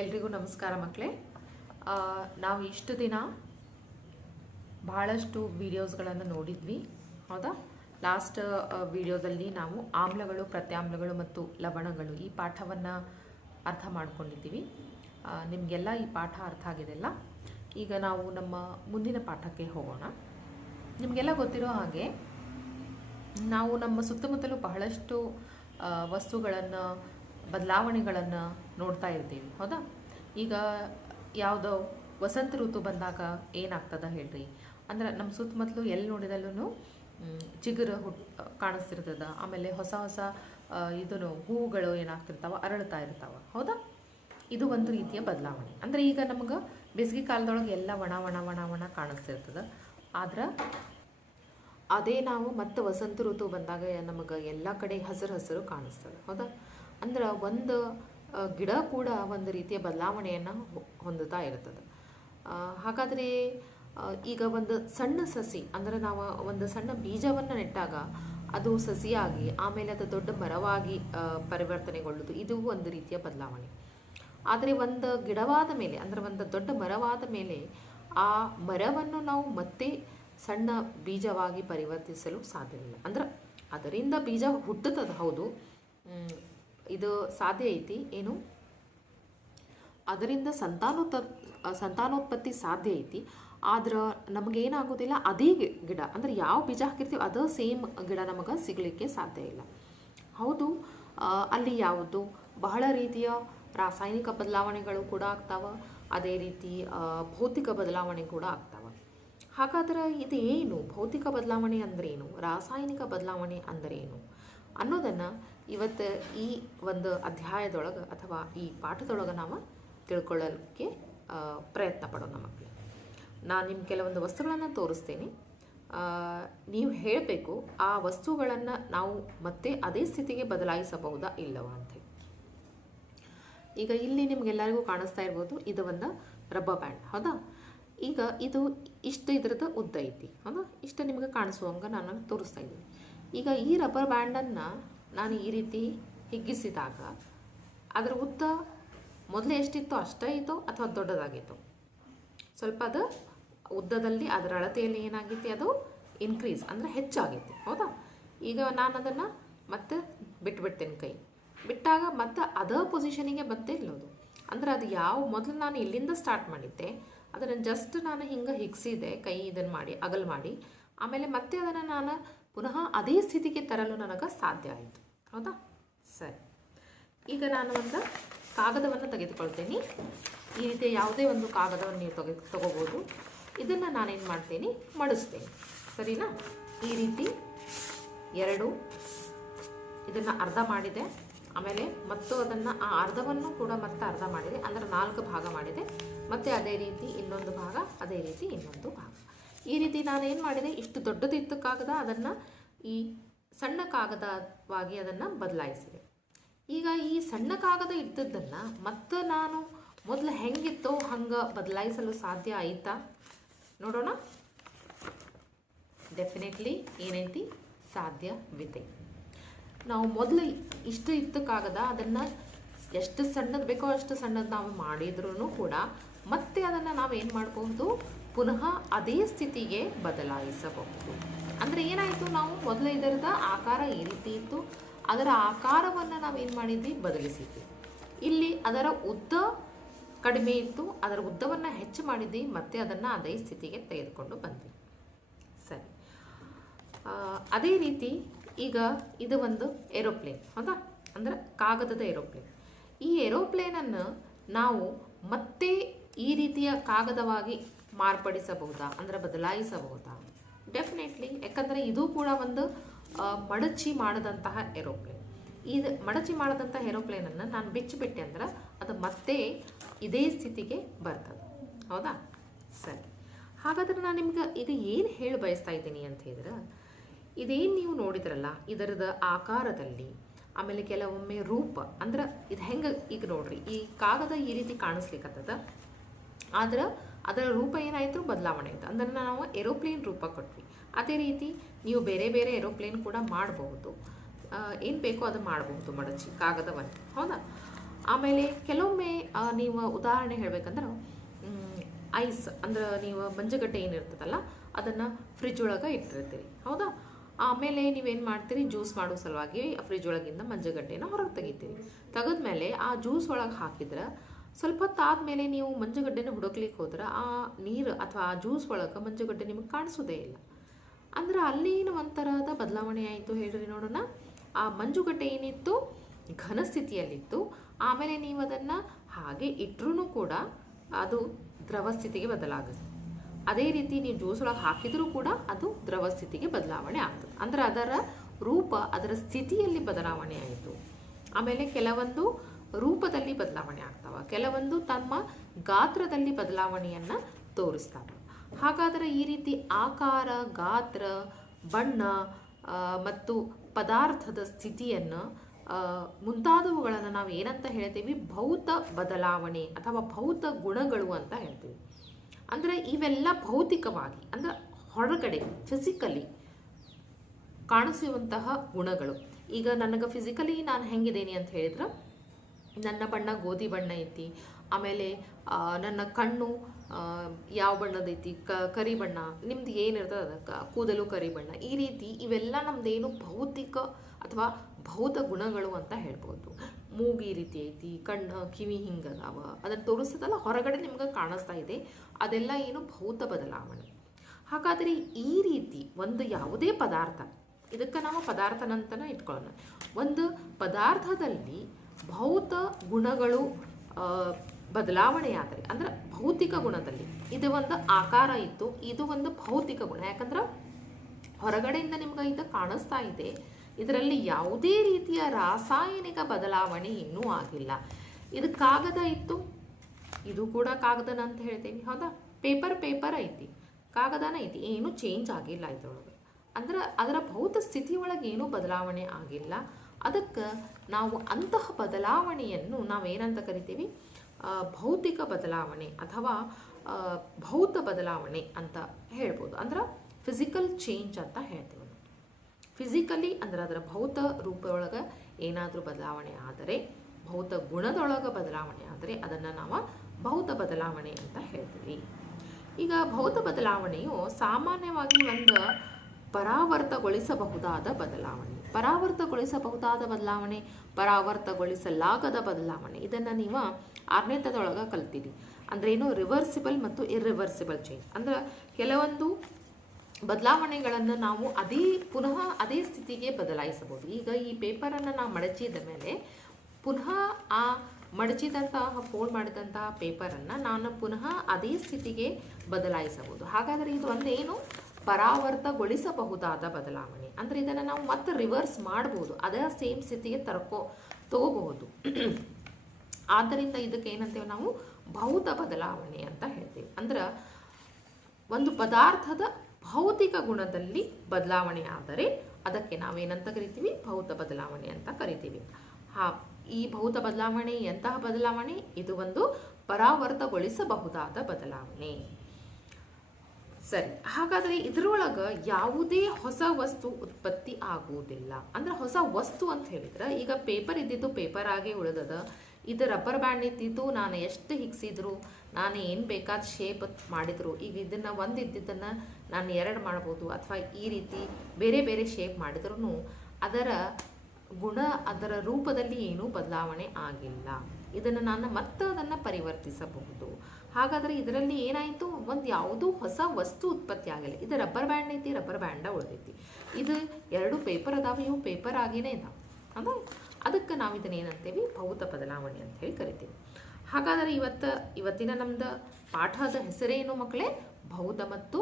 ಎಲ್ರಿಗೂ ನಮಸ್ಕಾರ ಮಕ್ಕಳೇ. ನಾವು ಇಷ್ಟು ದಿನ ಬಹಳಷ್ಟು ವಿಡಿಯೋಸ್ಗಳನ್ನು ನೋಡಿದ್ವಿ, ಹೌದಾ? ಲಾಸ್ಟ್ ವಿಡಿಯೋದಲ್ಲಿ ನಾವು ಆಮ್ಲಗಳು, ಪ್ರತ್ಯಾಮ್ಲಗಳು ಮತ್ತು ಲವಣಗಳು ಈ ಪಾಠವನ್ನು ಅರ್ಥ ಮಾಡ್ಕೊಂಡಿದ್ದೀವಿ. ನಿಮಗೆಲ್ಲ ಈ ಪಾಠ ಅರ್ಥ ಆಗಿದೆಯಲ್ಲ? ಈಗ ನಾವು ನಮ್ಮ ಮುಂದಿನ ಪಾಠಕ್ಕೆ ಹೋಗೋಣ. ನಿಮಗೆಲ್ಲ ಗೊತ್ತಿರೋ ಹಾಗೆ ನಾವು ನಮ್ಮ ಸುತ್ತಮುತ್ತಲೂ ಬಹಳಷ್ಟು ವಸ್ತುಗಳನ್ನು, ಬದಲಾವಣೆಗಳನ್ನು ನೋಡ್ತಾ ಇರ್ತೀವಿ, ಹೌದಾ? ಈಗ ಯಾವುದೋ ವಸಂತ ಋತು ಬಂದಾಗ ಏನಾಗ್ತದೆ ಹೇಳ್ರಿ, ಅಂದ್ರೆ ನಮ್ಮ ಸುತ್ತಮುತ್ತಲು ಎಲ್ಲಿ ನೋಡಿದಲ್ಲೂ ಚಿಗುರು ಕಾಣಿಸ್ತಿರ್ತದೆ. ಆಮೇಲೆ ಹೊಸ ಹೊಸ ಇದನ್ನು ಹೂವುಗಳು ಏನಾಗ್ತಿರ್ತಾವೆ, ಅರಳ್ತಾ ಇರ್ತಾವೆ, ಹೌದಾ? ಇದು ಒಂದು ರೀತಿಯ ಬದಲಾವಣೆ. ಅಂದರೆ ಈಗ ನಮ್ಗೆ ಬೇಸಿಗೆ ಕಾಲದೊಳಗೆ ಎಲ್ಲ ಒಣ ಒಣ ಒಣ ಒಣ ಕಾಣಿಸ್ತಿರ್ತದೆ. ಆದ್ರೆ ಅದೇ ನಾವು ಮತ್ತೆ ವಸಂತ ಋತು ಬಂದಾಗ ನಮಗೆ ಎಲ್ಲ ಕಡೆ ಹಸಿರು ಹಸಿರು ಕಾಣಿಸ್ತದೆ, ಹೌದಾ? ಅಂದ್ರೆ ಒಂದು ಗಿಡ ಕೂಡ ಒಂದು ರೀತಿಯ ಬದಲಾವಣೆಯನ್ನು ಹೊಂದುತ್ತಾ ಇರ್ತದೆ. ಹಾಗಾದರೆ ಈಗ ಒಂದು ಸಣ್ಣ ಸಸಿ, ಅಂದರೆ ನಾವು ಒಂದು ಸಣ್ಣ ಬೀಜವನ್ನು ನೆಟ್ಟಾಗ ಅದು ಸಸಿಯಾಗಿ ಆಮೇಲೆ ಅದು ದೊಡ್ಡ ಮರವಾಗಿ ಪರಿವರ್ತನೆಗೊಳ್ಳುವುದು, ಇದು ಒಂದು ರೀತಿಯ ಬದಲಾವಣೆ. ಆದರೆ ಒಂದು ಗಿಡವಾದ ಮೇಲೆ, ಅಂದರೆ ಒಂದು ದೊಡ್ಡ ಮರವಾದ ಮೇಲೆ ಆ ಮರವನ್ನು ನಾವು ಮತ್ತೆ ಸಣ್ಣ ಬೀಜವಾಗಿ ಪರಿವರ್ತಿಸಲು ಸಾಧ್ಯವಿಲ್ಲ. ಅಂದ್ರೆ ಅದರಿಂದ ಬೀಜ ಹುಟ್ಟುತ್ತದೆ, ಹೌದು, ಇದು ಸಾಧ್ಯ ಐತಿ. ಏನು, ಅದರಿಂದ ಸಂತಾನೋತ್ಪತ್ತಿ ಸಾಧ್ಯ ಐತಿ. ಆದ್ರೆ ನಮಗೇನಾಗೋದಿಲ್ಲ, ಅದೇ ಗಿಡ, ಅಂದರೆ ಯಾವ ಬೀಜ ಹಾಕಿರ್ತೀವಿ ಅದೇ ಸೇಮ್ ಗಿಡ ನಮಗೆ ಸಿಗಲಿಕ್ಕೆ ಸಾಧ್ಯ ಇಲ್ಲ, ಹೌದು? ಅಲ್ಲಿ ಯಾವುದು ಬಹಳ ರೀತಿಯ ರಾಸಾಯನಿಕ ಬದಲಾವಣೆಗಳು ಕೂಡ ಆಗ್ತಾವೆ, ಅದೇ ರೀತಿ ಭೌತಿಕ ಬದಲಾವಣೆ ಕೂಡ ಆಗ್ತಾವೆ. ಹಾಗಾದ್ರೆ ಇದು ಏನು, ಭೌತಿಕ ಬದಲಾವಣೆ ಅಂದ್ರೇನು, ರಾಸಾಯನಿಕ ಬದಲಾವಣೆ ಅಂದ್ರೇನು ಅನ್ನೋದನ್ನು ಇವತ್ತು ಈ ಒಂದು ಅಧ್ಯಾಯದೊಳಗೆ ಅಥವಾ ಈ ಪಾಠದೊಳಗೆ ನಾವು ತಿಳ್ಕೊಳ್ಳೋಕ್ಕೆ ಪ್ರಯತ್ನ ಪಡೋಣ ಮಕ್ಕಳು. ನಾನು ನಿಮ್ಮ ಕೆಲವೊಂದು ವಸ್ತುಗಳನ್ನು ತೋರಿಸ್ತೇನೆ, ನೀವು ಹೇಳಬೇಕು ಆ ವಸ್ತುಗಳನ್ನು ನಾವು ಮತ್ತೆ ಅದೇ ಸ್ಥಿತಿಗೆ ಬದಲಾಯಿಸಬಹುದಾ ಇಲ್ಲವಾ ಅಂಥೇಳಿ. ಈಗ ಇಲ್ಲಿ ನಿಮಗೆಲ್ಲರಿಗೂ ಕಾಣಿಸ್ತಾ ಇರ್ಬೋದು, ಇದು ಒಂದು ರಬ್ಬರ್ ಬ್ಯಾಂಡ್, ಹೌದಾ? ಈಗ ಇದು ಇಷ್ಟು ಇದ್ರದ್ದು ಉದ್ದ ಐತಿ, ಹೌದಾ? ಇಷ್ಟು ನಿಮಗೆ ಕಾಣಿಸುವಂಗೆ ನಾನು ತೋರಿಸ್ತಾ ಇದ್ದೀನಿ. ಈಗ ಈ ರಬ್ಬರ್ ಬ್ಯಾಂಡನ್ನು ನಾನು ಈ ರೀತಿ ಹಿಗ್ಗಿಸಿದಾಗ ಅದರ ಉದ್ದ ಮೊದಲು ಎಷ್ಟಿತ್ತು ಅಷ್ಟೇ ಇತ್ತು ಅಥವಾ ದೊಡ್ಡದಾಗಿತ್ತು? ಸ್ವಲ್ಪ ಅದು ಉದ್ದದಲ್ಲಿ ಅದರ ಅಳತೆಯಲ್ಲಿ ಏನಾಗಿತ್ತು, ಅದು ಇನ್ಕ್ರೀಸ್ ಅಂದರೆ ಹೆಚ್ಚಾಗಿತ್ತು, ಹೌದಾ? ಈಗ ನಾನು ಅದನ್ನು ಮತ್ತೆ ಬಿಟ್ಬಿಡ್ತೇನೆ, ಕೈ ಬಿಟ್ಟಾಗ ಮತ್ತೆ ಅದೇ ಪೊಸಿಷನಿಗೆ ಮತ್ತೆ ಇಲ್ಲೋದು. ಅಂದರೆ ಅದು ಯಾವ ಮೊದಲು ನಾನು ಇಲ್ಲಿಂದ ಸ್ಟಾರ್ಟ್ ಮಾಡಿದ್ದೆ ಅದನ್ನು ಜಸ್ಟ್ ನಾನು ಹಿಂಗೆ ಹಿಗ್ಸಿದೆ, ಕೈ ಇದನ್ನು ಮಾಡಿ ಅಗಲ್ ಮಾಡಿ, ಆಮೇಲೆ ಮತ್ತೆ ಅದನ್ನು ನಾನು ಪುನಃ ಅದೇ ಸ್ಥಿತಿಗೆ ತರಲು ನನಗೆ ಸಾಧ್ಯ ಆಯಿತು, ಹೌದಾ? ಸರಿ, ಈಗ ನಾನು ಒಂದು ಕಾಗದವನ್ನು ತೆಗೆದುಕೊಳ್ತೇನೆ. ಈ ರೀತಿ ಯಾವುದೇ ಒಂದು ಕಾಗದವನ್ನು ನೀವು ತಗೋಬೋದು. ಇದನ್ನು ನಾನೇನು ಮಾಡ್ತೀನಿ, ಮಡಿಸ್ತೇನೆ, ಸರಿನಾ? ಈ ರೀತಿ ಎರಡು ಇದನ್ನು ಅರ್ಧ ಮಾಡಿದೆ, ಆಮೇಲೆ ಮತ್ತು ಅದನ್ನು ಆ ಅರ್ಧವನ್ನು ಕೂಡ ಮತ್ತೆ ಅರ್ಧ ಮಾಡಿದೆ, ಅಂದರೆ 4 ಭಾಗ ಮಾಡಿದೆ. ಮತ್ತು ಅದೇ ರೀತಿ ಇನ್ನೊಂದು ಭಾಗ, ಅದೇ ರೀತಿ ಇನ್ನೊಂದು ಭಾಗ. ಈ ರೀತಿ ನಾನೇನು ಮಾಡಿದೆ, ಇಷ್ಟು ದೊಡ್ಡದಿತ್ತು ಕಾಗದ, ಅದನ್ನು ಈ ಸಣ್ಣ ಕಾಗದವಾಗಿ ಅದನ್ನು ಬದಲಾಯಿಸಿದೆ. ಈಗ ಈ ಸಣ್ಣ ಕಾಗದ ಇದ್ದದ್ದನ್ನು ಮತ್ತೆ ನಾನು ಮೊದಲು ಹೆಂಗಿತ್ತೋ ಹಂಗೆ ಬದಲಾಯಿಸಲು ಸಾಧ್ಯ ಆಯಿತಾ ನೋಡೋಣ. ಡೆಫಿನೆಟ್ಲಿ ಏನೈತಿ, ಸಾಧ್ಯವಿದೆ. ನಾವು ಮೊದಲು ಇಷ್ಟು ಇತ್ತು ಕಾಗದ, ಅದನ್ನು ಎಷ್ಟು ಸಣ್ಣದು ಬೇಕೋ ಅಷ್ಟು ಸಣ್ಣದು ನಾವು ಮಾಡಿದ್ರೂ ಕೂಡ ಮತ್ತೆ ಅದನ್ನು ನಾವೇನು ಮಾಡಬಹುದು, ಪುನಃ ಅದೇ ಸ್ಥಿತಿಗೆ ಬದಲಾಯಿಸಬಹುದು. ಅಂದರೆ ಏನಾಯಿತು, ನಾವು ಮೊದಲು ಇದರದ ಆಕಾರ ಈ ರೀತಿ ಇತ್ತು, ಅದರ ಆಕಾರವನ್ನು ನಾವೇನು ಮಾಡಿದ್ವಿ, ಬದಲಿಸಿದ್ವಿ. ಇಲ್ಲಿ ಅದರ ಉದ್ದ ಕಡಿಮೆ ಇತ್ತು, ಅದರ ಉದ್ದವನ್ನು ಹೆಚ್ಚು ಮಾಡಿದ್ವಿ, ಮತ್ತೆ ಅದನ್ನು ಅದೇ ಸ್ಥಿತಿಗೆ ತೆಗೆದುಕೊಂಡು ಬಂದ್ವಿ. ಸರಿ, ಅದೇ ರೀತಿ ಈಗ ಇದು ಒಂದು ಏರೋಪ್ಲೇನ್, ಹೌದಾ? ಅಂದರೆ ಕಾಗದದ ಏರೋಪ್ಲೇನ್. ಈ ಏರೋಪ್ಲೇನನ್ನು ನಾವು ಮತ್ತೆ ಈ ರೀತಿಯ ಕಾಗದವಾಗಿ ಮಾರ್ಪಡಿಸಬಹುದಾ, ಅಂದರೆ ಬದಲಾಯಿಸಬಹುದಾ? ಡೆಫಿನೆಟ್ಲಿ, ಯಾಕಂದರೆ ಇದು ಕೂಡ ಒಂದು ಮಡಚಿ ಮಾಡಿದಂತಹ ಏರೋಪ್ಲೇನ್. ಇದು ಮಡಚಿ ಮಾಡಿದಂತಹ ಏರೋಪ್ಲೇನನ್ನು ನಾನು ಬಿಚ್ಚಿಬಿಟ್ಟೆ ಅಂದ್ರೆ ಅದು ಮತ್ತೆ ಇದೇ ಸ್ಥಿತಿಗೆ ಬರ್ತದೆ, ಹೌದಾ? ಸರಿ, ಹಾಗಾದ್ರೆ ನಾನು ನಿಮ್ಗೆ ಈಗ ಏನು ಹೇಳಿ ಬಯಸ್ತಾ ಇದ್ದೀನಿ ಅಂತ ಹೇಳಿದ್ರೆ, ಇದೇನು ನೀವು ನೋಡಿದ್ರಲ್ಲ ಇದರದ ಆಕಾರದಲ್ಲಿ, ಆಮೇಲೆ ಕೆಲವೊಮ್ಮೆ ರೂಪ, ಅಂದ್ರೆ ಇದು ಹೆಂಗೆ, ಈಗ ನೋಡ್ರಿ ಈ ಕಾಗದ ಈ ರೀತಿ ಕಾಣಿಸ್ಲಿಕ್ಕತ್ತದ, ಆದ್ರೆ ಅದರ ರೂಪ ಏನಾಯಿತು, ಬದಲಾವಣೆ ಆಯಿತು. ಅಂದ್ರೆ ನಾವು ಏರೋಪ್ಲೇನ್ ರೂಪ ಕೊಟ್ವಿ. ಅದೇ ರೀತಿ ನೀವು ಬೇರೆ ಬೇರೆ ಏರೋಪ್ಲೇನ್ ಕೂಡ ಮಾಡಬಹುದು, ಏನು ಬೇಕೋ ಅದು ಮಾಡಬಹುದು ಮಡಚಿ ಕಾಗದವನ್ನು, ಹೌದಾ? ಆಮೇಲೆ ಕೆಲವೊಮ್ಮೆ ನೀವು ಉದಾಹರಣೆ ಹೇಳ್ಬೇಕಂದ್ರೆ ಐಸ್ ಅಂದ್ರೆ ನೀವು ಮಂಜುಗಡ್ಡೆ ಏನಿರ್ತದಲ್ಲ ಅದನ್ನು ಫ್ರಿಜ್ ಒಳಗೆ ಇಟ್ಟಿರ್ತೀರಿ, ಹೌದಾ? ಆಮೇಲೆ ನೀವೇನು ಮಾಡ್ತೀರಿ, ಜ್ಯೂಸ್ ಮಾಡೋ ಸಲುವಾಗಿ ಫ್ರಿಜ್ ಒಳಗಿಂದ ಮಂಜುಗಡ್ಡೆನ ಹೊರಗೆ ತೆಗಿತೀರಿ. ತೆಗೆದ್ಮೇಲೆ ಆ ಜ್ಯೂಸ್ ಒಳಗೆ ಹಾಕಿದ್ರೆ ಸ್ವಲ್ಪ ಹೊತ್ತಾದ್ಮೇಲೆ ನೀವು ಮಂಜುಗಡ್ಡೆನ ಹುಡುಕ್ಲಿಕ್ಕೆ ಹೋದ್ರೆ ಆ ನೀರು ಅಥವಾ ಆ ಜ್ಯೂಸ್ ಒಳಗೆ ಮಂಜುಗಡ್ಡೆ ನಿಮಗೆ ಕಾಣಿಸೋದೇ ಇಲ್ಲ. ಅಂದ್ರೆ ಅಲ್ಲೇನು ಒಂಥರದ ಬದಲಾವಣೆ ಆಯಿತು ಹೇಳ್ರಿ ನೋಡೋಣ. ಆ ಮಂಜುಗಡ್ಡೆ ಏನಿತ್ತು ಘನ ಸ್ಥಿತಿಯಲ್ಲಿತ್ತು, ಆಮೇಲೆ ನೀವು ಅದನ್ನು ಹಾಗೆ ಇಟ್ಟರೂ ಕೂಡ ಅದು ದ್ರವ ಸ್ಥಿತಿಗೆ ಬದಲಾಗುತ್ತೆ. ಅದೇ ರೀತಿ ನೀವು ಜ್ಯೂಸ್ ಒಳಗೆ ಹಾಕಿದರೂ ಕೂಡ ಅದು ದ್ರವ ಸ್ಥಿತಿಗೆ ಬದಲಾವಣೆ ಆಗ್ತದೆ. ಅಂದ್ರೆ ಅದರ ರೂಪ, ಅದರ ಸ್ಥಿತಿಯಲ್ಲಿ ಬದಲಾವಣೆ ಆಯಿತು. ಆಮೇಲೆ ಕೆಲವೊಂದು ರೂಪದಲ್ಲಿ ಬದಲಾವಣೆ ಆಗ್ತವೆ, ಕೆಲವೊಂದು ತಮ್ಮ ಗಾತ್ರದಲ್ಲಿ ಬದಲಾವಣೆಯನ್ನು ತೋರಿಸ್ತಾವೆ. ಹಾಗಾದರೆ ಈ ರೀತಿ ಆಕಾರ, ಗಾತ್ರ, ಬಣ್ಣ ಮತ್ತು ಪದಾರ್ಥದ ಸ್ಥಿತಿಯನ್ನು ಮುಂತಾದವುಗಳನ್ನು ನಾವು ಏನಂತ ಹೇಳ್ತೀವಿ, ಭೌತ ಬದಲಾವಣೆ ಅಥವಾ ಭೌತ ಗುಣಗಳು ಅಂತ ಹೇಳ್ತೀವಿ. ಅಂದರೆ ಇವೆಲ್ಲ ಭೌತಿಕವಾಗಿ ಅಂದ್ರೆ ಹೊರಗಡೆ ಫಿಸಿಕಲಿ ಕಾಣಿಸುವಂತಹ ಗುಣಗಳು. ಈಗ ನನಗೆ ಫಿಸಿಕಲಿ ನಾನು ಹೆಂಗಿದ್ದೇನೆ ಅಂತ ಹೇಳಿದ್ರೆ, ನನ್ನ ಬಣ್ಣ ಗೋಧಿ ಬಣ್ಣ ಐತಿ, ಆಮೇಲೆ ನನ್ನ ಕಣ್ಣು ಯಾವ ಬಣ್ಣದೈತಿ, ಕರಿ ಬಣ್ಣ, ನಿಮ್ದು ಏನಿರ್ತದೆ ಅದಕ್ಕೆ ಕೂದಲು ಕರಿ ಬಣ್ಣ, ಈ ರೀತಿ ಇವೆಲ್ಲ ನಮ್ಮದೇನು ಭೌತಿಕ ಅಥವಾ ಭೌತ ಗುಣಗಳು ಅಂತ ಹೇಳ್ಬೋದು. ಮೂಗು ಈ ರೀತಿ ಐತಿ, ಕಣ್ಣು ಕಿವಿ ಹಿಂಗದಾವ, ಅದನ್ನು ತೋರಿಸ್ತದಲ್ಲ ಹೊರಗಡೆ ನಿಮ್ಗೆ ಕಾಣಿಸ್ತಾ ಇದೆ, ಅದೆಲ್ಲ ಏನು ಭೌತ ಬದಲಾವಣೆ. ಹಾಗಾದರೆ ಈ ರೀತಿ ಒಂದು ಯಾವುದೇ ಪದಾರ್ಥ, ಇದಕ್ಕೆ ನಾವು ಪದಾರ್ಥನಂತನ ಇಟ್ಕೊಳ್ಳೋಣ, ಒಂದು ಪದಾರ್ಥದಲ್ಲಿ ಭೌತ ಗುಣಗಳು ಬದಲಾವಣೆಯಾದರೆ ಅಂದ್ರೆ ಭೌತಿಕ ಗುಣದಲ್ಲಿ ಇದು ಒಂದು ಆಕಾರ ಇತ್ತು, ಇದು ಒಂದು ಭೌತಿಕ ಗುಣ. ಯಾಕಂದ್ರೆ ಹೊರಗಡೆಯಿಂದ ನಿಮ್ಗೆ ಇದು ಕಾಣಿಸ್ತಾ ಇದೆ, ಇದರಲ್ಲಿ ಯಾವುದೇ ರೀತಿಯ ರಾಸಾಯನಿಕ ಬದಲಾವಣೆ ಇನ್ನೂ ಆಗಿಲ್ಲ. ಇದು ಕಾಗದ ಇತ್ತು, ಇದು ಕೂಡ ಕಾಗದನ ಅಂತ ಹೇಳ್ತೀವಿ, ಹೌದಾ? ಪೇಪರ್ ಐತಿ, ಕಾಗದನ ಐತಿ, ಏನೂ ಚೇಂಜ್ ಆಗಿಲ್ಲ ಇದ್ರೊಳಗೆ. ಅಂದ್ರೆ ಅದರ ಭೌತ ಸ್ಥಿತಿ ಒಳಗೆ ಏನೂ ಬದಲಾವಣೆ ಆಗಿಲ್ಲ. ಅದಕ್ಕೆ ನಾವು ಅಂತಹ ಬದಲಾವಣೆಯನ್ನು ನಾವೇನಂತ ಕರಿತೀವಿ, ಭೌತಿಕ ಬದಲಾವಣೆ ಅಥವಾ ಭೌತ ಬದಲಾವಣೆ ಅಂತ ಹೇಳ್ಬೋದು. ಅಂದ್ರೆ ಫಿಸಿಕಲ್ ಚೇಂಜ್ ಅಂತ ಹೇಳ್ತೀವಿ. ಫಿಸಿಕಲಿ ಅಂದ್ರೆ ಅದರ ಭೌತ ರೂಪದೊಳಗೆ ಏನಾದರೂ ಬದಲಾವಣೆ ಆದರೆ, ಭೌತ ಗುಣದೊಳಗೆ ಬದಲಾವಣೆ ಆದರೆ ಅದನ್ನು ನಾವು ಭೌತ ಬದಲಾವಣೆ ಅಂತ ಹೇಳ್ತೀವಿ. ಈಗ ಭೌತ ಬದಲಾವಣೆಯು ಸಾಮಾನ್ಯವಾಗಿ ಒಂದು ಪರಾವರ್ತಗೊಳಿಸಬಹುದಾದ ಬದಲಾವಣೆ, ಪರಾವರ್ತಗೊಳಿಸಲಾಗದ ಬದಲಾವಣೆ, ಇದನ್ನು ನೀವು 6ನೇ ತರಗತಿಯೊಳಗೆ ಕಲ್ತೀರಿ. ಅಂದ್ರೆ ಏನು, ರಿವರ್ಸಿಬಲ್ ಮತ್ತು ಇರ್ರಿವರ್ಸಿಬಲ್ ಚೇಂಜ್. ಅಂದ್ರೆ ಕೆಲವೊಂದು ಬದಲಾವಣೆಗಳನ್ನು ನಾವು ಪುನಃ ಅದೇ ಸ್ಥಿತಿಗೆ ಬದಲಾಯಿಸಬಹುದು. ಈಗ ಈ ಪೇಪರನ್ನು ನಾವು ಮಡಚಿದ ಮೇಲೆ ಪುನಃ ಆ ಮಡಚಿದಂತಹ ಫೋಲ್ಡ್ ಮಾಡಿದಂತಹ ಪೇಪರನ್ನು ನಾನು ಪುನಃ ಅದೇ ಸ್ಥಿತಿಗೆ ಬದಲಾಯಿಸಬಹುದು. ಹಾಗಾದರೆ ಇದು ಒಂದೇನು, ಪರಾವರ್ತಗೊಳಿಸಬಹುದಾದ ಬದಲಾವಣೆ. ಅಂದರೆ ಇದನ್ನು ನಾವು ಮತ್ತೆ ರಿವರ್ಸ್ ಮಾಡ್ಬೋದು, ಅದೇ ಸೇಮ್ ಸ್ಥಿತಿಗೆ ತಗೋಬಹುದು. ಆದ್ದರಿಂದ ಇದಕ್ಕೆ ಏನಂತೇವೆ ನಾವು, ಭೌತ ಬದಲಾವಣೆ ಅಂತ ಹೇಳ್ತೀವಿ. ಅಂದ್ರೆ ಒಂದು ಪದಾರ್ಥದ ಭೌತಿಕ ಗುಣದಲ್ಲಿ ಬದಲಾವಣೆ ಆದರೆ ಅದಕ್ಕೆ ನಾವೇನಂತ ಕರಿತೀವಿ, ಭೌತ ಬದಲಾವಣೆ ಅಂತ ಕರಿತೀವಿ. ಈ ಭೌತ ಬದಲಾವಣೆ ಎಂತಹ ಬದಲಾವಣೆ, ಇದು ಒಂದು ಪರಾವರ್ತಗೊಳಿಸಬಹುದಾದ ಬದಲಾವಣೆ. ಸರಿ, ಹಾಗಾದರೆ ಇದರೊಳಗೆ ಯಾವುದೇ ಹೊಸ ವಸ್ತು ಉತ್ಪತ್ತಿ ಆಗುವುದಿಲ್ಲ. ಅಂದ್ರೆ ಹೊಸ ವಸ್ತು ಅಂತ ಹೇಳಿದ್ರೆ, ಈಗ ಪೇಪರ್ ಇದ್ದಿದ್ದು ಪೇಪರ್ ಆಗೇ ಉಳಿದದ, ಇದು ರಬ್ಬರ್ ಬ್ಯಾಂಡ್ ಇದ್ದಿದ್ದು ನಾನು ಎಷ್ಟು ಹಿಗ್ಸಿದ್ರು, ನಾನು ಏನು ಬೇಕಾದ ಶೇಪ್ ಮಾಡಿದ್ರು, ಈಗ ಇದನ್ನು ಇದ್ದಿದ್ದನ್ನು ನಾನು 2 ಮಾಡ್ಬೋದು, ಅಥವಾ ಈ ರೀತಿ ಬೇರೆ ಬೇರೆ ಶೇಪ್ ಮಾಡಿದ್ರೂ ಅದರ ಗುಣ, ಅದರ ರೂಪದಲ್ಲಿ ಏನೂ ಬದಲಾವಣೆ ಆಗಿಲ್ಲ. ಇದನ್ನು ನಾನು ಮತ್ತೆ ಅದನ್ನು ಪರಿವರ್ತಿಸಬಹುದು. ಹಾಗಾದರೆ ಇದರಲ್ಲಿ ಏನಾಯಿತು, ಒಂದು ಯಾವುದೂ ಹೊಸ ವಸ್ತು ಉತ್ಪತ್ತಿ ಆಗಿಲ್ಲ. ಇದು ರಬ್ಬರ್ ಬ್ಯಾಂಡ್ ಐತಿ, ರಬ್ಬರ್ ಬ್ಯಾಂಡ ಉಳಿದೈತಿ. ಇದು 2 ಪೇಪರ್ ಅದಾವೆ, ಇವು ಪೇಪರ್ ಆಗೇನೆ ಇದಾವೆ. ಅದ ಅದಕ್ಕೆ ನಾವು ಇದನ್ನ ಏನಂತೇವಿ, ಭೌತ ಬದಲಾವಣೆ ಅಂತ ಹೇಳಿ ಕರಿತೀವಿ. ಹಾಗಾದರೆ ಇವತ್ತಿನ ನಮ್ದು ಪಾಠದ ಹೆಸರೇನು ಮಕ್ಕಳೇ, ಭೌತ ಮತ್ತು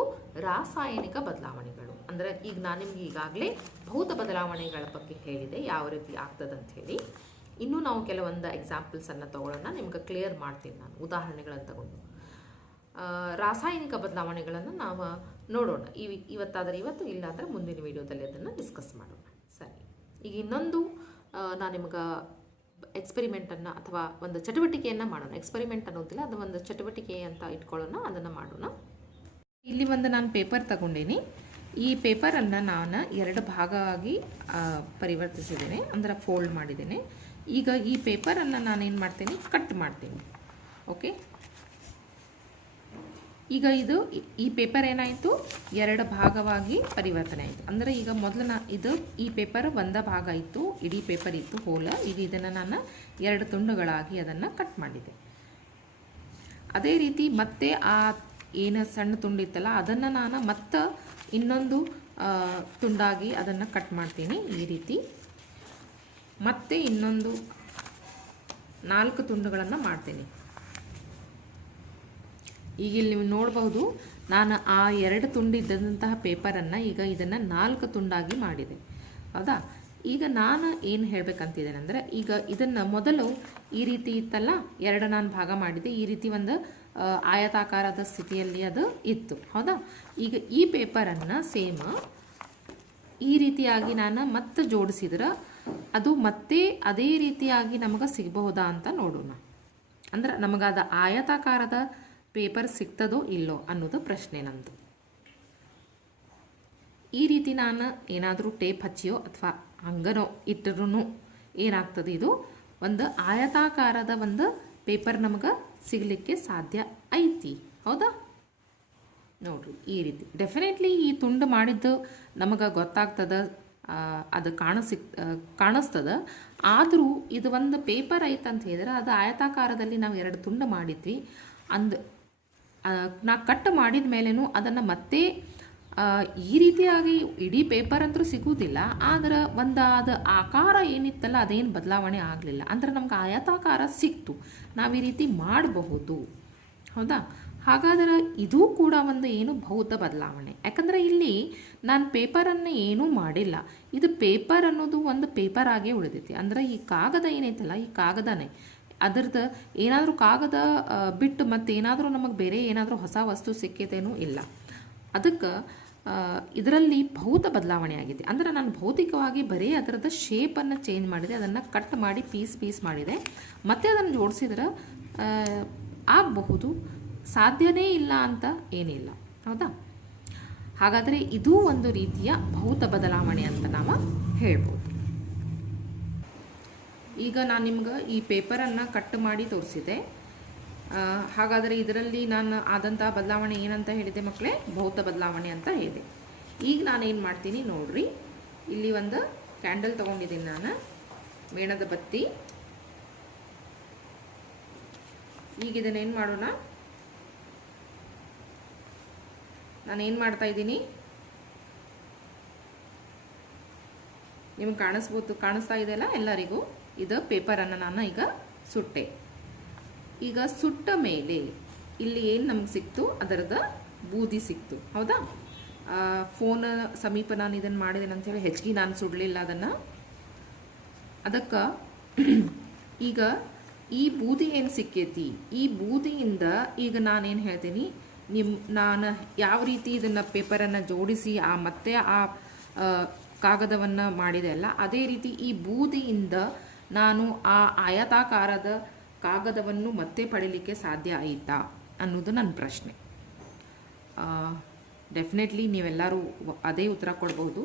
ರಾಸಾಯನಿಕ ಬದಲಾವಣೆಗಳು. ಅಂದರೆ ಈಗ ನಾನು ನಿಮ್ಗೆ ಈಗಾಗಲೇ ಭೌತ ಬದಲಾವಣೆಗಳ ಬಗ್ಗೆ ಹೇಳಿದೆ, ಯಾವ ರೀತಿ ಆಗ್ತದಂತ ಹೇಳಿ. ಇನ್ನೂ ನಾವು ಕೆಲವೊಂದು ಎಕ್ಸಾಂಪಲ್ಸನ್ನು ತಗೊಳ್ಳೋಣ, ನಿಮ್ಗೆ ಕ್ಲಿಯರ್ ಮಾಡ್ತೀನಿ ನಾನು ಉದಾಹರಣೆಗಳನ್ನು ತಗೊಂಡು. ರಾಸಾಯನಿಕ ಬದಲಾವಣೆಗಳನ್ನು ನಾವು ನೋಡೋಣ. ಇವತ್ತಾದರೆ ಇವತ್ತು, ಇಲ್ಲಾಂದರೆ ಮುಂದಿನ ವಿಡಿಯೋದಲ್ಲಿ ಅದನ್ನು ಡಿಸ್ಕಸ್ ಮಾಡೋಣ. ಸರಿ, ಈಗ ಇನ್ನೊಂದು ನಾನು ನಿಮ್ಗೆ ಎಕ್ಸ್ಪೆರಿಮೆಂಟನ್ನು ಅಥವಾ ಒಂದು ಚಟುವಟಿಕೆಯನ್ನು ಮಾಡೋಣ. ಎಕ್ಸ್ಪೆರಿಮೆಂಟ್ ಅನ್ನೋದಿಲ್ಲ, ಅದು ಒಂದು ಚಟುವಟಿಕೆ ಅಂತ ಇಟ್ಕೊಳ್ಳೋಣ, ಅದನ್ನು ಮಾಡೋಣ. ಇಲ್ಲಿ ನಾನು ಪೇಪರ್ ತಗೊಂಡೇನಿ. ಈ ಪೇಪರನ್ನು ನಾನು 2 ಭಾಗ ಆಗಿ ಪರಿವರ್ತಿಸಿದ್ದೇನೆ, ಅಂದರೆ ಫೋಲ್ಡ್ ಮಾಡಿದ್ದೇನೆ. ಈಗ ಈ ಪೇಪರನ್ನು ನಾನೇನು ಮಾಡ್ತೀನಿ, ಕಟ್ ಮಾಡ್ತೀನಿ. ಓಕೆ, ಈಗ ಈ ಪೇಪರ್ ಏನಾಯಿತು, 2 ಭಾಗವಾಗಿ ಪರಿವರ್ತನೆ ಆಯಿತು. ಅಂದರೆ ಈಗ ಮೊದಲು ಈ ಪೇಪರ್ ಒಂದ ಭಾಗ ಇತ್ತು, ಇಡೀ ಪೇಪರ್ ಇತ್ತು ಹೋಲ. ಈಗ ಇದನ್ನು ನಾನು 2 ತುಂಡುಗಳಾಗಿ ಅದನ್ನು ಕಟ್ ಮಾಡಿದೆ. ಅದೇ ರೀತಿ ಮತ್ತೆ ಆ ಏನು ಸಣ್ಣ ತುಂಡಿತ್ತಲ್ಲ ಅದನ್ನು ನಾನು ಮತ್ತೆ ಇನ್ನೊಂದು ತುಂಡಾಗಿ ಅದನ್ನು ಕಟ್ ಮಾಡ್ತೀನಿ. ಈ ರೀತಿ ಮತ್ತೆ ಇನ್ನೊಂದು 4 ತುಂಡುಗಳನ್ನು ಮಾಡ್ತೀನಿ. ಈಗ ಇಲ್ಲಿ ನೀವು ನೋಡಬಹುದು, ನಾನು ಆ 2 ತುಂಡಿದ್ದಂತಹ ಪೇಪರನ್ನು ಈಗ ಇದನ್ನು 4 ತುಂಡಾಗಿ ಮಾಡಿದೆ. ಹೌದಾ? ಈಗ ನಾನು ಏನು ಹೇಳಬೇಕಂತಿದ್ದೇನೆ ಅಂದರೆ, ಈಗ ಇದನ್ನು ಮೊದಲು ಈ ರೀತಿ ಇತ್ತಲ್ಲ, 2 ನಾನು ಭಾಗ ಮಾಡಿದೆ. ಈ ರೀತಿ ಒಂದು ಆಯತಾಕಾರದ ಸ್ಥಿತಿಯಲ್ಲಿ ಅದು ಇತ್ತು. ಹೌದಾ? ಈಗ ಈ ಪೇಪರನ್ನು ಸೇಮ್ ಈ ರೀತಿಯಾಗಿ ನಾನು ಮತ್ತೆ ಜೋಡಿಸಿದ್ರೆ ಅದು ಮತ್ತೆ ಅದೇ ರೀತಿಯಾಗಿ ನಮಗೆ ಸಿಗಬಹುದಾ ಅಂತ ನೋಡೋಣ. ಅಂದ್ರೆ ನಮಗದು ಆಯತಾಕಾರದ ಪೇಪರ್ ಸಿಗ್ತದೋ ಇಲ್ಲೋ ಅನ್ನೋದು ಪ್ರಶ್ನೆ ನಂದು. ಈ ರೀತಿ ನಾನು ಏನಾದರೂ ಟೇಪ್ ಹಚ್ಚಿಯೋ ಅಥವಾ ಹಂಗನೋ ಇಟ್ಟರೂ ಏನಾಗ್ತದೆ, ಇದು ಒಂದು ಆಯತಾಕಾರದ ಒಂದು ಪೇಪರ್ ನಮಗೆ ಸಿಗಲಿಕ್ಕೆ ಸಾಧ್ಯ ಐತಿ. ಹೌದಾ? ನೋಡ್ರಿ, ಈ ರೀತಿ ಡೆಫಿನೆಟ್ಲಿ ಈ ತುಂಡು ಮಾಡಿದ್ದು ನಮಗೆ ಗೊತ್ತಾಗ್ತದೆ, ಅದು ಕಾಣಿಸ್ತದ. ಆದರೂ ಇದು ಒಂದು ಪೇಪರ್ ಐತೆ ಅಂತ ಹೇಳಿದ್ರೆ ಅದು ಆಯತಾಕಾರದಲ್ಲಿ ನಾವು 2 ತುಂಡು ಮಾಡಿದ್ವಿ. ನಾ ಕಟ್ ಮಾಡಿದ ಮೇಲೇನು ಅದನ್ನು ಮತ್ತೆ ಈ ರೀತಿಯಾಗಿ ಇಡೀ ಪೇಪರ್ ಅಂತೂ ಸಿಗುವುದಿಲ್ಲ. ಆದರೆ ಅದು ಆಕಾರ ಏನಿತ್ತಲ್ಲ ಅದೇನು ಬದಲಾವಣೆ ಆಗಲಿಲ್ಲ. ಅಂದ್ರೆ ನಮ್ಗೆ ಆಯತಾಕಾರ ಸಿಕ್ತು, ನಾವು ಈ ರೀತಿ ಮಾಡಬಹುದು. ಹೌದಾ? ಹಾಗಾದರೆ ಇದು ಕೂಡ ಒಂದು ಏನು ಭೌತ ಬದಲಾವಣೆ. ಯಾಕಂದರೆ ಇಲ್ಲಿ ನಾನು ಪೇಪರನ್ನು ಏನೂ ಮಾಡಿಲ್ಲ. ಇದು ಪೇಪರ್ ಅನ್ನೋದು ಒಂದು ಪೇಪರ್ ಆಗೇ ಉಳಿದೈತಿ. ಅಂದರೆ ಈ ಕಾಗದ ಏನೈತಲ್ಲ, ಈ ಕಾಗದನೇ ಅದರದ್ದು ಏನಾದರೂ ಕಾಗದ ಬಿಟ್ಟು ಮತ್ತೇನಾದರೂ ನಮಗೆ ಬೇರೆ ಏನಾದರೂ ಹೊಸ ವಸ್ತು ಸಿಕ್ಕೇತೇನೂ ಇಲ್ಲ. ಅದಕ್ಕೆ ಇದರಲ್ಲಿ ಭೌತ ಬದಲಾವಣೆ ಆಗಿದೆ. ಅಂದರೆ ನಾನು ಭೌತಿಕವಾಗಿ ಬರೀ ಅದರದ ಶೇಪನ್ನು ಚೇಂಜ್ ಮಾಡಿದೆ, ಅದನ್ನು ಕಟ್ ಮಾಡಿ ಪೀಸ್ ಮಾಡಿದೆ. ಮತ್ತೆ ಅದನ್ನು ಜೋಡಿಸಿದ್ರೆ ಆಗಬಹುದು, ಸಾಧ್ಯನೇ ಇಲ್ಲ ಅಂತ ಏನಿಲ್ಲ. ಹೌದಾ? ಹಾಗಾದರೆ ಇದು ಒಂದು ರೀತಿಯ ಭೌತ ಬದಲಾವಣೆ ಅಂತ ನಾವು ಹೇಳ್ಬೋದು. ಈಗ ನಾನು ನಿಮ್ಗೆ ಈ ಪೇಪರನ್ನು ಕಟ್ ಮಾಡಿ ತೋರಿಸಿದೆ. ಹಾಗಾದರೆ ಇದರಲ್ಲಿ ನಾನು ಆದಂಥ ಬದಲಾವಣೆ ಏನಂತ ಹೇಳಿದೆ ಮಕ್ಕಳೇ? ಭೌತ ಬದಲಾವಣೆ ಅಂತ ಹೇಳಿದೆ. ಈಗ ನಾನೇನು ಮಾಡ್ತೀನಿ ನೋಡ್ರಿ, ಇಲ್ಲಿ ಒಂದು ಕ್ಯಾಂಡಲ್ ತೊಗೊಂಡಿದ್ದೀನಿ ನಾನು, ಮೇಣದ ಬತ್ತಿ. ಈಗ ಇದನ್ನೇನು ಮಾಡೋಣ, ನಾನೇನು ಮಾಡ್ತಾ ಇದ್ದೀನಿ ನಿಮಗೆ ಕಾಣಿಸ್ತಾ ಇದೆಯಲ್ಲ ಎಲ್ಲರಿಗೂ. ಇದು ಪೇಪರನ್ನು ನಾನು ಈಗ ಸುಟ್ಟೆ. ಈಗ ಸುಟ್ಟ ಮೇಲೆ ಇಲ್ಲಿ ಏನು ನಮ್ಗೆ ಸಿಕ್ತು, ಅದರದ ಬೂದಿ ಸಿಕ್ತು. ಹೌದಾ? ಫೋನ್ ಸಮೀಪ ನಾನು ಇದನ್ನು ಮಾಡಿದ್ದೇನೆ ಅಂಥೇಳಿ ಹೆಚ್ಚಿಗೆ ನಾನು ಸುಡಲಿಲ್ಲ ಅದನ್ನು. ಅದಕ್ಕೆ ಈಗ ಈ ಬೂದಿ ಏನು ಸಿಕ್ಕೈತಿ, ಈ ಬೂದಿಯಿಂದ ಈಗ ನಾನೇನು ಹೇಳ್ತೀನಿ, ನಾನು ಯಾವ ರೀತಿ ಇದನ್ನು ಪೇಪರನ್ನು ಜೋಡಿಸಿ ಮತ್ತೆ ಆ ಕಾಗದವನ್ನು ಮಾಡಿದೆ ಅಲ್ಲ, ಅದೇ ರೀತಿ ಈ ಬೂದಿಯಿಂದ ನಾನು ಆ ಆಯತಾಕಾರದ ಕಾಗದವನ್ನು ಮತ್ತೆ ಪಡೀಲಿಕ್ಕೆ ಸಾಧ್ಯ ಆಯಿತಾ ಅನ್ನೋದು ನನ್ನ ಪ್ರಶ್ನೆ. ಡೆಫಿನೆಟ್ಲಿ ನೀವೆಲ್ಲರೂ ಅದೇ ಉತ್ತರ ಕೊಡ್ಬೋದು.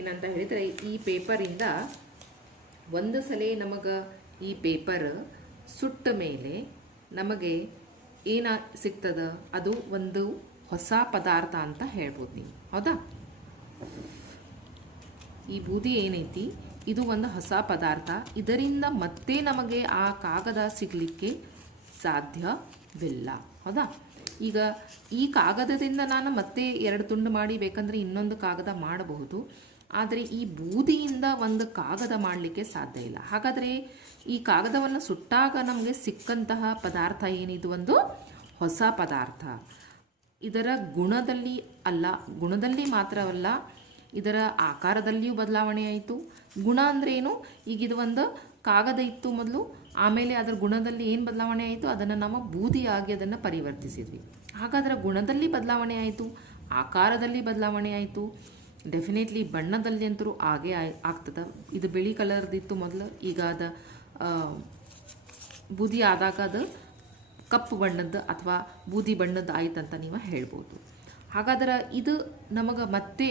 ಏನಂತ ಹೇಳಿದರೆ, ಈ ಪೇಪರಿಂದ ಒಂದು ಸಲ ನಮಗೆ ಈ ಪೇಪರ್ ಸುಟ್ಟ ಮೇಲೆ ನಮಗೆ ಏನು ಸಿಗ್ತದ, ಅದು ಒಂದು ಹೊಸ ಪದಾರ್ಥ ಅಂತ ಹೇಳ್ಬೋದು ನೀವು. ಹೌದಾ? ಈ ಬೂದಿ ಏನೈತಿ, ಇದು ಒಂದು ಹೊಸ ಪದಾರ್ಥ. ಇದರಿಂದ ಮತ್ತೆ ನಮಗೆ ಆ ಕಾಗದ ಸಿಗಲಿಕ್ಕೆ ಸಾಧ್ಯವಿಲ್ಲ. ಹೌದಾ? ಈಗ ಈ ಕಾಗದದಿಂದ ನಾನು ಮತ್ತೆ 2 ತುಂಡು ಮಾಡಿ ಬೇಕಂದರೆ ಇನ್ನೊಂದು ಕಾಗದ ಮಾಡಬಹುದು. ಆದರೆ ಈ ಬೂದಿಯಿಂದ ಒಂದು ಕಾಗದ ಮಾಡಲಿಕ್ಕೆ ಸಾಧ್ಯ ಇಲ್ಲ. ಹಾಗಾದರೆ ಈ ಕಾಗದವನ್ನು ಸುಟ್ಟಾಗ ನಮಗೆ ಸಿಕ್ಕಂತಹ ಪದಾರ್ಥ ಏನಿದು, ಒಂದು ಹೊಸ ಪದಾರ್ಥ. ಇದರ ಗುಣದಲ್ಲಿ ಮಾತ್ರವಲ್ಲ, ಇದರ ಆಕಾರದಲ್ಲಿಯೂ ಬದಲಾವಣೆ ಆಯಿತು. ಗುಣ ಅಂದರೆ ಏನು, ಈಗ ಇದು ಒಂದು ಕಾಗದ ಇತ್ತು ಮೊದಲು, ಆಮೇಲೆ ಅದರ ಗುಣದಲ್ಲಿ ಏನು ಬದಲಾವಣೆ ಆಯಿತು, ಅದನ್ನು ನಾವು ಬೂದಿಯಾಗಿ ಅದನ್ನು ಪರಿವರ್ತಿಸಿದ್ವಿ. ಹಾಗಾದರೆ ಗುಣದಲ್ಲಿ ಬದಲಾವಣೆ ಆಯಿತು, ಆಕಾರದಲ್ಲಿ ಬದಲಾವಣೆ ಆಯಿತು, ಡೆಫಿನೆಟ್ಲಿ ಬಣ್ಣದಲ್ಲಿ ಅಂತರೂ ಹಾಗೇ ಆಗ್ತದೆ. ಇದು ಬಿಳಿ ಕಲರ್ದಿತ್ತು ಮೊದಲು, ಈಗ ಅದು ಬೂದಿ ಆದಾಗ ಅದು ಕಪ್ಪು ಬಣ್ಣದ್ದು ಅಥವಾ ಬೂದಿ ಬಣ್ಣದ್ದು ಆಯ್ತಂತ ನೀವು ಹೇಳ್ಬೋದು. ಹಾಗಾದ್ರೆ ಇದು ನಮಗೆ ಮತ್ತೆ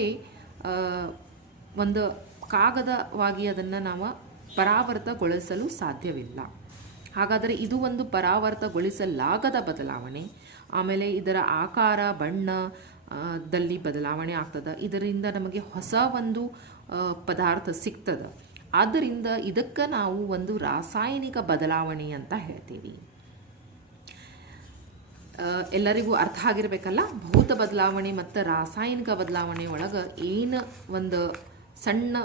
ಒಂದು ಕಾಗದವಾಗಿ ಅದನ್ನು ನಾವು ಪರಾವರ್ತಗೊಳಿಸಲು ಸಾಧ್ಯವಿಲ್ಲ. ಹಾಗಾದರೆ ಇದು ಒಂದು ಪರಾವರ್ತಗೊಳಿಸಲಾಗದ ಬದಲಾವಣೆ. ಆಮೇಲೆ ಇದರ ಆಕಾರ ಬಣ್ಣ ದಲ್ಲಿ ಬದಲಾವಣೆ ಆಗ್ತದೆ. ಇದರಿಂದ ನಮಗೆ ಹೊಸ ಒಂದು ಪದಾರ್ಥ ಸಿಗ್ತದೆ. ಆದ್ದರಿಂದ ಇದಕ್ಕೆ ನಾವು ಒಂದು ರಾಸಾಯನಿಕ ಬದಲಾವಣೆ ಅಂತ ಹೇಳ್ತೀವಿ. ಎಲ್ಲರಿಗೂ ಅರ್ಥ ಆಗಿರಬೇಕಲ್ಲ, ಭೌತ ಬದಲಾವಣೆ ಮತ್ತು ರಾಸಾಯನಿಕ ಬದಲಾವಣೆ ಒಳಗೆ ಏನು ಒಂದು ಸಣ್ಣ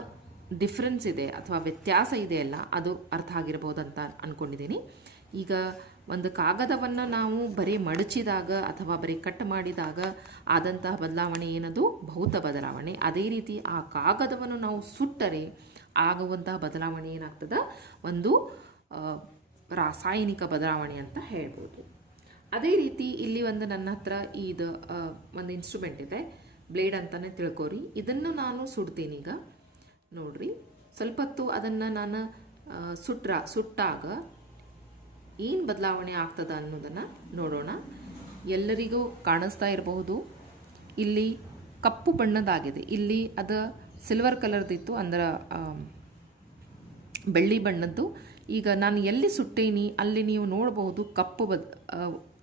ಡಿಫ್ರೆನ್ಸ್ ಇದೆ ಅಥವಾ ವ್ಯತ್ಯಾಸ ಇದೆಯಲ್ಲ, ಅದು ಅರ್ಥ ಆಗಿರ್ಬೋದಂತ ಅಂದ್ಕೊಂಡಿದ್ದೀನಿ. ಈಗ ಒಂದು ಕಾಗದವನ್ನು ನಾವು ಬರೀ ಮಡಚಿದಾಗ ಅಥವಾ ಬರೀ ಕಟ್ ಮಾಡಿದಾಗ ಆದಂತಹ ಬದಲಾವಣೆ ಏನದು ಭೌತ ಬದಲಾವಣೆ. ಅದೇ ರೀತಿ ಆ ಕಾಗದವನ್ನು ನಾವು ಸುಟ್ಟರೆ ಆಗುವಂತಹ ಬದಲಾವಣೆ ಏನಾಗ್ತದೆ, ಒಂದು ರಾಸಾಯನಿಕ ಬದಲಾವಣೆ ಅಂತ ಹೇಳ್ಬೋದು. ಅದೇ ರೀತಿ ಇಲ್ಲಿ ಒಂದು ನನ್ನ ಹತ್ರ ಇದು ಒಂದು ಇನ್ಸ್ಟ್ರೂಮೆಂಟ್ ಇದೆ, ಬ್ಲೇಡ್ ಅಂತಲೇ ತಿಳ್ಕೊರಿ. ಇದನ್ನು ನಾನು ಸುಡ್ತೀನಿ. ಈಗ ನೋಡ್ರಿ, ಸ್ವಲ್ಪ ಹೊತ್ತು ಅದನ್ನು ನಾನು ಸುಟ್ಟಾಗ ಏನು ಬದಲಾವಣೆ ಆಗ್ತದೆ ಅನ್ನೋದನ್ನು ನೋಡೋಣ. ಎಲ್ಲರಿಗೂ ಕಾಣಿಸ್ತಾ ಇರಬಹುದು, ಇಲ್ಲಿ ಕಪ್ಪು ಬಣ್ಣದಾಗಿದೆ. ಇಲ್ಲಿ ಅದು ಸಿಲ್ವರ್ ಕಲರ್ದಿತ್ತು, ಅಂದ್ರೆ ಬೆಳ್ಳಿ ಬಣ್ಣದ್ದು. ಈಗ ನಾನು ಎಲ್ಲಿ ಸುಟ್ಟೇನಿ ಅಲ್ಲಿ ನೀವು ನೋಡಬಹುದು ಕಪ್ಪು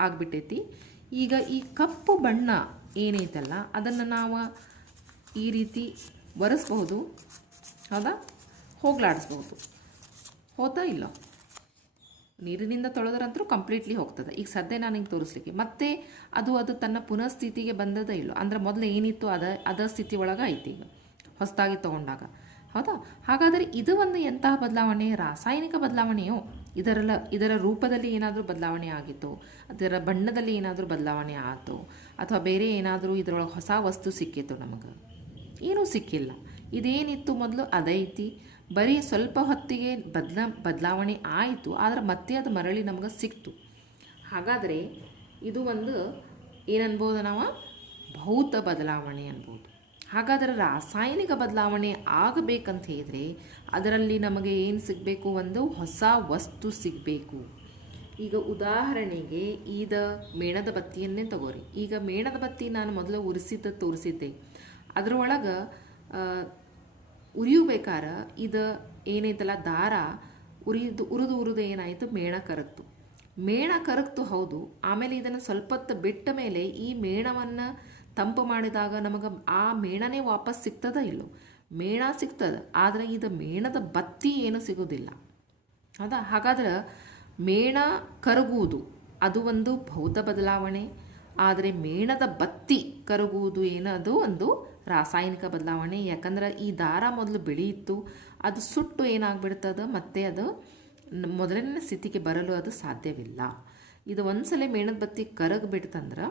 ಆಗಿಬಿಟ್ಟೈತಿ. ಈಗ ಈ ಕಪ್ಪು ಬಣ್ಣ ಏನೈತಲ್ಲ ಅದನ್ನು ನಾವು ಈ ರೀತಿ ಒರೆಸ್ಬಹುದು, ಹೌದಾ, ಹೋಗ್ಲಾಡಿಸ್ಬಹುದು. ಹೋತಾ ಇಲ್ಲ, ನೀರಿನಿಂದ ತೊಳೆದ್ರಂತರೂ ಕಂಪ್ಲೀಟ್ಲಿ ಹೋಗ್ತದೆ. ಈಗ ಸದ್ಯ ನಾನು ಹಿಂಗೆ ತೋರಿಸ್ಲಿಕ್ಕೆ ಮತ್ತೆ ಅದು ತನ್ನ ಪುನಃಸ್ಥಿತಿಗೆ ಬಂದದ ಇಲ್ಲ, ಅಂದ್ರೆ ಮೊದಲು ಏನಿತ್ತು ಅದ ಸ್ಥಿತಿ ಒಳಗೆ ಐತಿ ಈಗ ಹೊಸದಾಗಿ ತೊಗೊಂಡಾಗ, ಹೌದಾ. ಹಾಗಾದರೆ ಇದು ಒಂದು ಎಂತಹ ಬದಲಾವಣೆ? ರಾಸಾಯನಿಕ ಬದಲಾವಣೆಯೋ? ಇದರ ರೂಪದಲ್ಲಿ ಏನಾದರೂ ಬದಲಾವಣೆ ಆಗಿತ್ತು, ಅದರ ಬಣ್ಣದಲ್ಲಿ ಏನಾದರೂ ಬದಲಾವಣೆ ಆಯಿತು, ಅಥವಾ ಬೇರೆ ಏನಾದರೂ ಇದರೊಳಗೆ ಹೊಸ ವಸ್ತು ಸಿಕ್ಕಿತ್ತು? ನಮಗೆ ಏನೂ ಸಿಕ್ಕಿಲ್ಲ. ಇದೇನಿತ್ತು ಮೊದಲು ಅದೈತಿ, ಬರೀ ಸ್ವಲ್ಪ ಹೊತ್ತಿಗೆ ಬದಲಾವಣೆ ಆಯಿತು, ಆದರೆ ಮತ್ತೆ ಅದು ಮರಳಿ ನಮಗೆ ಸಿಕ್ತು. ಹಾಗಾದರೆ ಇದು ಒಂದು ಏನನ್ಬೋದು, ನಾವು ಭೌತ ಬದಲಾವಣೆ ಅನ್ಬೋದು. ಹಾಗಾದರೆ ರಾಸಾಯನಿಕ ಬದಲಾವಣೆ ಆಗಬೇಕಂತ ಹೇಳಿದರೆ ಅದರಲ್ಲಿ ನಮಗೆ ಏನು ಸಿಗಬೇಕು? ಒಂದು ಹೊಸ ವಸ್ತು ಸಿಗಬೇಕು. ಈಗ ಉದಾಹರಣೆಗೆ ಮೇಣದ ಬತ್ತಿಯನ್ನೇ ತಗೋರಿ. ಈಗ ಮೇಣದ ಬತ್ತಿ ನಾನು ಮೊದಲು ತೋರಿಸಿದ್ದೆ. ಅದರೊಳಗೆ ಉರಿಯಬೇಕಾರೆ ಇದು ಏನೈತಲ್ಲ ದಾರ ಉರಿದು ಏನಾಯಿತು? ಮೇಣ ಕರಗ್ತು ಹೌದು. ಆಮೇಲೆ ಇದನ್ನು ಸ್ವಲ್ಪ ಹೊತ್ತು ಬಿಟ್ಟ ಮೇಲೆ ಈ ಮೇಣವನ್ನು ತಂಪು ಮಾಡಿದಾಗ ನಮಗೆ ಆ ಮೇಣನೇ ವಾಪಸ್ ಸಿಗ್ತದ ಇಲ್ಲೋ? ಮೇಣ ಸಿಗ್ತದೆ, ಆದರೆ ಇದು ಮೇಣದ ಬತ್ತಿ ಏನು ಸಿಗೋದಿಲ್ಲ, ಹೌದಾ. ಹಾಗಾದ್ರೆ ಮೇಣ ಕರಗುವುದು ಅದು ಒಂದು ಭೌತ ಬದಲಾವಣೆ, ಆದರೆ ಮೇಣದ ಬತ್ತಿ ಕರಗುವುದು ಏನದು ಒಂದು ರಾಸಾಯನಿಕ ಬದಲಾವಣೆ. ಯಾಕಂದ್ರೆ ಈ ದಾರ ಮೊದಲು ಬಿಳಿ ಇತ್ತು, ಅದು ಸುಟ್ಟು ಏನಾಗ್ಬಿಡ್ತದೆ, ಮತ್ತೆ ಅದು ಮೊದಲನೇ ಸ್ಥಿತಿಗೆ ಬರಲು ಅದು ಸಾಧ್ಯವಿಲ್ಲ. ಇದು ಒಂದ್ಸಲ ಮೇಣದ ಬತ್ತಿ ಕರಗಿಬಿಡ್ತಂದ್ರೆ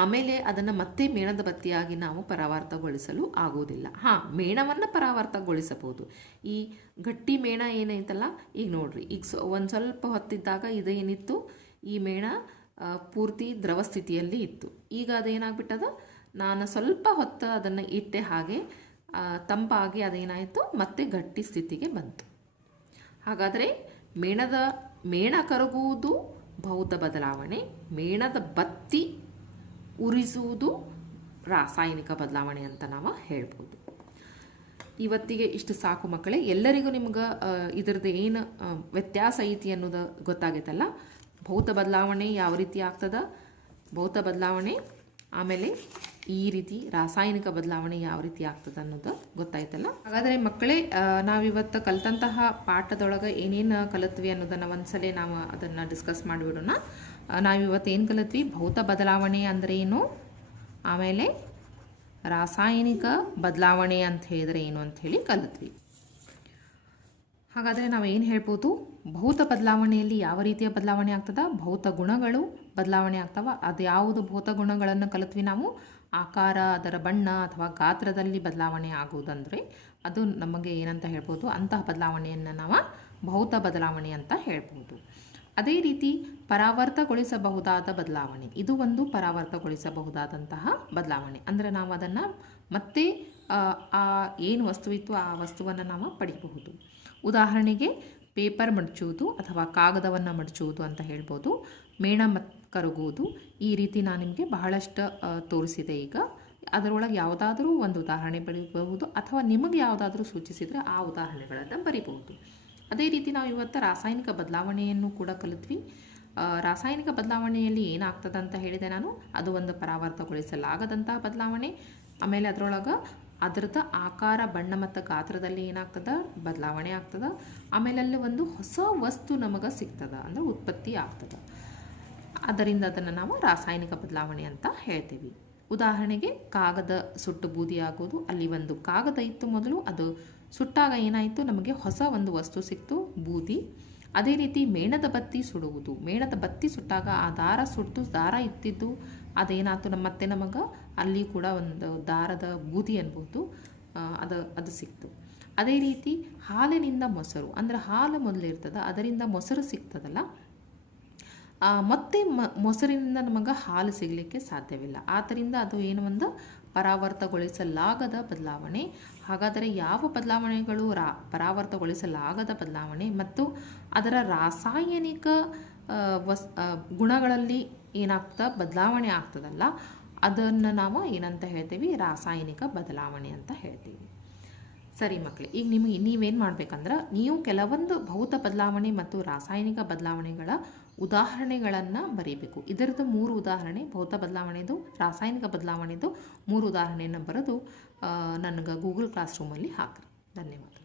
ಆಮೇಲೆ ಅದನ್ನು ಮತ್ತೆ ಮೇಣದ ಬತ್ತಿಯಾಗಿ ನಾವು ಪರಾವರ್ತಗೊಳಿಸಲು ಆಗೋದಿಲ್ಲ. ಮೇಣವನ್ನು ಪರಾವರ್ತಗೊಳಿಸಬಹುದು. ಈ ಗಟ್ಟಿ ಮೇಣ ಏನೈತಲ್ಲ, ಈಗ ನೋಡ್ರಿ, ಈಗ ಒಂದು ಸ್ವಲ್ಪ ಹೊತ್ತಿದ್ದಾಗ ಇದೇನಿತ್ತು, ಈ ಮೇಣ ಪೂರ್ತಿ ದ್ರವ ಸ್ಥಿತಿಯಲ್ಲಿ ಇತ್ತು. ಈಗ ಅದೇನಾಗ್ಬಿಟ್ಟದ, ನಾನು ಸ್ವಲ್ಪ ಹೊತ್ತು ಅದನ್ನು ಇಟ್ಟೆ, ಹಾಗೆ ತಂಪಾಗಿ ಅದೇನಾಯಿತು, ಮತ್ತೆ ಗಟ್ಟಿ ಸ್ಥಿತಿಗೆ ಬಂತು. ಹಾಗಾದರೆ ಮೇಣ ಕರಗುವುದು ಭೌತ ಬದಲಾವಣೆ, ಮೇಣದ ಬತ್ತಿ ಉರಿಸುವುದು ರಾಸಾಯನಿಕ ಬದಲಾವಣೆ ಅಂತ ನಾವು ಹೇಳ್ಬೋದು. ಇವತ್ತಿಗೆ ಇಷ್ಟು ಸಾಕು ಮಕ್ಕಳೇ. ಎಲ್ಲರಿಗೂ ನಿಮ್ಗೆ ಇದರದ್ದು ಏನು ವ್ಯತ್ಯಾಸ ಐತಿ ಅನ್ನೋದು ಗೊತ್ತಾಗೈತಲ್ಲ. ಭೌತ ಬದಲಾವಣೆ ಯಾವ ರೀತಿ ಆಗ್ತದ, ಭೌತ ಬದಲಾವಣೆ, ಆಮೇಲೆ ಈ ರೀತಿ ರಾಸಾಯನಿಕ ಬದಲಾವಣೆ ಯಾವ ರೀತಿ ಆಗ್ತದೆ ಅನ್ನೋದು ಗೊತ್ತಾಯ್ತಲ್ಲ. ಹಾಗಾದರೆ ಮಕ್ಕಳೇ, ನಾವಿವತ್ತು ಕಲಿತಂತಹ ಪಾಠದೊಳಗೆ ಏನೇನು ಕಲಿತ್ವಿ ಅನ್ನೋದನ್ನು ಒಂದ್ಸಲ ನಾವು ಅದನ್ನು ಡಿಸ್ಕಸ್ ಮಾಡಿಬಿಡೋಣ. ನಾವಿವತ್ತು ಏನು ಕಲಿತ್ವಿ? ಭೌತ ಬದಲಾವಣೆ ಅಂದರೆ ಏನು, ಆಮೇಲೆ ರಾಸಾಯನಿಕ ಬದಲಾವಣೆ ಅಂತ ಹೇಳಿದರೆ ಏನು ಅಂಥೇಳಿ ಕಲಿತ್ವಿ. ಹಾಗಾದರೆ ನಾವೇನು ಹೇಳ್ಬೋದು? ಭೌತ ಬದಲಾವಣೆಯಲ್ಲಿ ಯಾವ ರೀತಿಯ ಬದಲಾವಣೆ ಆಗ್ತದೆ? ಭೌತ ಗುಣಗಳು ಬದಲಾವಣೆ ಆಗ್ತವ. ಅದು ಯಾವುದು ಭೌತ ಗುಣಗಳನ್ನು ಕಲಿತ್ವಿ ನಾವು? ಆಕಾರ, ಅದರ ಬಣ್ಣ ಅಥವಾ ಗಾತ್ರದಲ್ಲಿ ಬದಲಾವಣೆ ಆಗುವುದಂದರೆ ಅದು ನಮಗೆ ಏನಂತ ಹೇಳ್ಬೋದು? ಅಂತಹ ಬದಲಾವಣೆಯನ್ನು ನಾವು ಭೌತ ಬದಲಾವಣೆ ಅಂತ ಹೇಳ್ಬೋದು. ಅದೇ ರೀತಿ ಪರಾವರ್ತಗೊಳಿಸಬಹುದಾದ ಬದಲಾವಣೆ, ಇದು ಒಂದು ಪರಾವರ್ತಗೊಳಿಸಬಹುದಾದಂತಹ ಬದಲಾವಣೆ. ಅಂದರೆ ನಾವು ಅದನ್ನು ಮತ್ತೆ ಏನು ವಸ್ತು ಇತ್ತು ಆ ವಸ್ತುವನ್ನು ನಾವು ಪಡೆಯಬಹುದು. ಉದಾಹರಣೆಗೆ ಪೇಪರ್ ಮಡಚುವುದು ಅಥವಾ ಕಾಗದವನ್ನು ಮಡಚುವುದು ಅಂತ ಹೇಳ್ಬೋದು. ಮೇಣ ಕರಗುವುದು, ಈ ರೀತಿ ನಾನು ನಿಮಗೆ ಬಹಳಷ್ಟು ತೋರಿಸಿದೆ ಈಗ ಅದರೊಳಗೆ ಯಾವುದಾದ್ರೂ ಒಂದು ಉದಾಹರಣೆ ಬರೀಬಹುದು ಅಥವಾ ನಿಮಗೆ ಯಾವುದಾದ್ರೂ ಸೂಚಿಸಿದರೆ ಆ ಉದಾಹರಣೆಗಳನ್ನು ಬರೀಬಹುದು. ಅದೇ ರೀತಿ ನಾವು ಇವತ್ತು ರಾಸಾಯನಿಕ ಬದಲಾವಣೆಯನ್ನು ಕೂಡ ಕಲಿತ್ವಿ. ರಾಸಾಯನಿಕ ಬದಲಾವಣೆಯಲ್ಲಿ ಏನಾಗ್ತದೆ ಅಂತ ಹೇಳಿದೆ ನಾನು, ಅದು ಒಂದು ಪರಾವರ್ತಗೊಳಿಸಲಾಗದಂತಹ ಬದಲಾವಣೆ. ಆಮೇಲೆ ಅದರೊಳಗೆ ಅದರದ ಆಕಾರ, ಬಣ್ಣ ಮತ್ತು ಗಾತ್ರದಲ್ಲಿ ಏನಾಗ್ತದೆ ಬದಲಾವಣೆ ಆಗ್ತದೆ. ಆಮೇಲೆ ಅಲ್ಲಿ ಒಂದು ಹೊಸ ವಸ್ತು ನಮಗೆ ಸಿಗ್ತದೆ, ಅಂದರೆ ಉತ್ಪತ್ತಿ ಆಗ್ತದೆ. ಅದರಿಂದ ಅದನ್ನು ನಾವು ರಾಸಾಯನಿಕ ಬದಲಾವಣೆ ಅಂತ ಹೇಳ್ತೀವಿ. ಉದಾಹರಣೆಗೆ ಕಾಗದ ಸುಟ್ಟು ಬೂದಿ ಆಗೋದು. ಅಲ್ಲಿ ಒಂದು ಕಾಗದ ಇತ್ತು ಮೊದಲು, ಅದು ಸುಟ್ಟಾಗ ಏನಾಯಿತು, ನಮಗೆ ಹೊಸ ಒಂದು ವಸ್ತು ಸಿಕ್ತು, ಬೂದಿ. ಅದೇ ರೀತಿ ಮೇಣದ ಬತ್ತಿ ಸುಡುವುದು. ಮೇಣದ ಬತ್ತಿ ಸುಟ್ಟಾಗ ಆ ದಾರ ಸುಟ್ಟು ದಾರ ಇತ್ತಿದ್ದು ಅದೇನಾಯ್ತು ಮತ್ತೆ ನಮಗೆ ಅಲ್ಲಿ ಕೂಡ ಒಂದು ದಾರದ ಬೂದಿ ಅನ್ಬೋದು, ಅದು ಸಿಕ್ತು. ಅದೇ ರೀತಿ ಹಾಲಿನಿಂದ ಮೊಸರು, ಅಂದರೆ ಹಾಲು ಮೊದಲಿರ್ತದೆ, ಅದರಿಂದ ಮೊಸರು ಸಿಗ್ತದಲ್ಲ, ಮತ್ತೆ ಮೊಸರಿನಿಂದ ನಮಗೆ ಹಾಲು ಸಿಗಲಿಕ್ಕೆ ಸಾಧ್ಯವಿಲ್ಲ. ಆದ್ದರಿಂದ ಅದು ಏನು ಒಂದು ಪರಾವರ್ತಗೊಳಿಸಲಾಗದ ಬದಲಾವಣೆ. ಹಾಗಾದರೆ ಯಾವ ಬದಲಾವಣೆಗಳು ಪರಾವರ್ತಗೊಳಿಸಲಾಗದ ಬದಲಾವಣೆ ಮತ್ತು ಅದರ ರಾಸಾಯನಿಕ ಗುಣಗಳಲ್ಲಿ ಏನಾಗ್ತದೆ ಬದಲಾವಣೆ ಆಗ್ತದಲ್ಲ, ಅದನ್ನು ನಾವು ಏನಂತ ಹೇಳ್ತೀವಿ, ರಾಸಾಯನಿಕ ಬದಲಾವಣೆ ಅಂತ ಹೇಳ್ತೀವಿ. ಸರಿ ಮಕ್ಕಳೇ, ಈಗ ನೀವೇನು ಮಾಡಬೇಕಂದ್ರೆ, ನೀವು ಕೆಲವೊಂದು ಭೌತ ಬದಲಾವಣೆ ಮತ್ತು ರಾಸಾಯನಿಕ ಬದಲಾವಣೆಗಳ ಉದಾಹರಣೆಗಳನ್ನು ಬರೀಬೇಕು. ಇದರದ್ದು 3 ಉದಾಹರಣೆ, ಭೌತ ಬದಲಾವಣೆದು, ರಾಸಾಯನಿಕ ಬದಲಾವಣೆದು 3 ಉದಾಹರಣೆಯನ್ನು ಬರೆದು ನನಗೆ ಗೂಗಲ್ ಕ್ಲಾಸ್ ರೂಮಲ್ಲಿ ಹಾಕಿರಿ. ಧನ್ಯವಾದ.